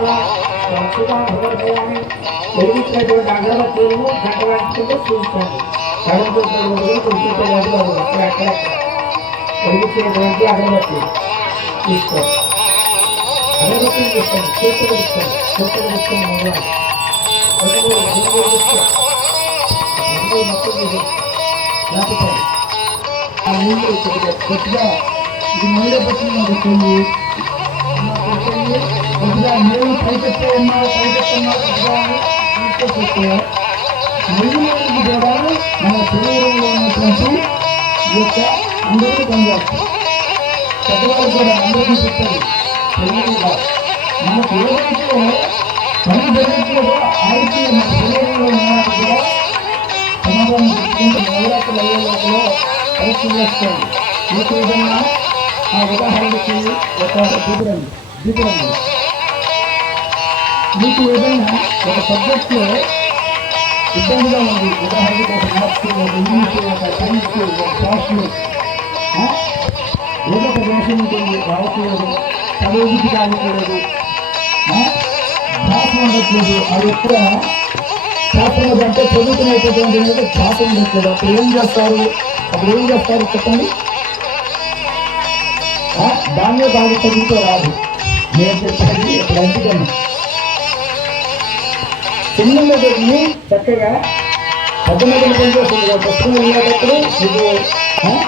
లోపల స్వచ్ఛగా భగవద్గయాన్ని వెలిగించినటువంటి అగరబత్తులను చూస్తాను అక్కడ అక్కడ వెలిగించినటువంటి అగరబత్తులు చూస్తాను అగరబత్తులు తీసుకోండి చేతులు తీసుకోండి చేతులు తీసుకొని మొత్తం ఇది పట్టిన పెట్టండి కొద్దిగా నీళ్ళు పైకెత్తే ఉన్నారు కూడా మన శరీరంలో ఉన్నటువంటి ఈ యొక్క అందరికీ పనిచేస్తారు పెద్దవాళ్ళు కూడా అందరికీ చెప్పారు మనకు ఏదైతే పని జరుగుతుందో మన శరీరంలో ఉన్నట్టు కూడా సమాధానం నవరాత్రులు అయ్యే లోపల పరీక్ష మీకు విధంగా ఆ ఉదాహరణకి ఒక దిగురండి దిగురండి మీకు ఏదైనా ఒక సబ్జెక్ట్లో ఇబ్బందిగా ఉంది. ఉదాహరణకు ఒక మ్యాథ్స్ ఒక ఇంగ్లీష్ ఒక సైన్స్ ఒక సోషల్ ఏదో ఒక దోషం ఉంటుంది రావట్లేదు. చదువుకి కావట్లేదు ధ్యాస ఉండట్లేదు. అది ఎక్కడ? శాస్త్రం అంటే చదువుకునేటటువంటి అంటే ధ్యాస ఉండట్లేదు. అప్పుడు ఏం చేస్తారు? అప్పుడు ఏం చేస్తారు చెప్పండి? ఆ, దాన్నే బాగా చదువుతో రాదు నేను చెప్పండి ఇప్పుడు అందుకన్నా చిన్న మెదడుని చక్కగా పెద్ద మెదడు పనిచేస్తుంది కదా పుస్తకం వెళ్ళేటప్పుడు మీకు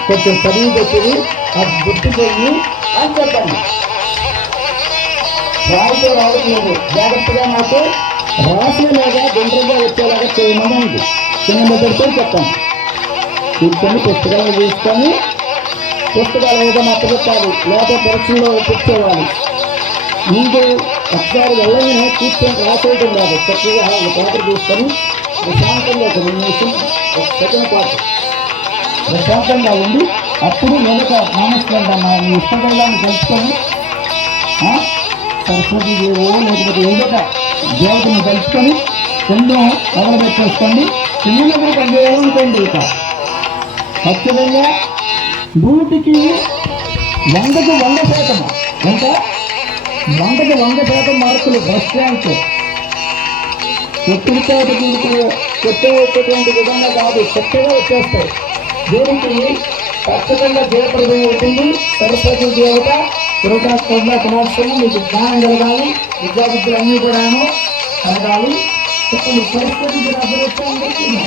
కొంచెం చదివి పెట్టింది అది గుర్తు గుర్తుపోయి అని చెప్పండి. రాయితో లేదు. జాగ్రత్తగా నాకు రాసేలాగా గుండ్రంగా వచ్చేలాగా చేయమని ఉంది చిన్న మెదడుతో చెప్పండి. కూర్చొని పుస్తకాలు తీసుకొని పుస్తకాలు ఏదో ఏదైనా చెప్పాలి. లేదా పరీక్షల్లో కూర్చోవాలి మీకు ఒకసారి వెళ్ళగానే కూర్చొని రాసేయటం కాదు చక్కగా ఒక పేపర్ తీసుకొని ప్రశాంతంగా ఒక నిమిషం ఒక సెకండ్ పాటు ప్రశాంతంగా ఉండి అప్పుడు వెనుక నామస్కారం అన్న మీ తెలుసుకొని సరస్వతి దేవో లేకపోతే ఏదొక దేవతను తెలుసుకొని కిందం మొదలు పెట్టేసుకోండి చిన్న దగ్గర ఇక. ఖచ్చితంగా నూటికి వందకు వంద శాతం ఎంత? వందకి వంద శాతం మార్కులు ఫస్ట్ ర్యాంక్ ఒత్తిడితో దీనికి వచ్చేటువంటి విధంగా కాదు కొత్తగా వచ్చేస్తాయి. దీనికి ఖచ్చితంగా జయప్రదం అవుతుంది సరస్వతి దేవత దుర్గాస్కంగా కుమార్తెలు మీకు జ్ఞానం కలగాలి. విద్యాబుద్ధులు అన్నీ కూడాను కలగాలి. చెప్పండి సరస్వతి అభివృద్ధి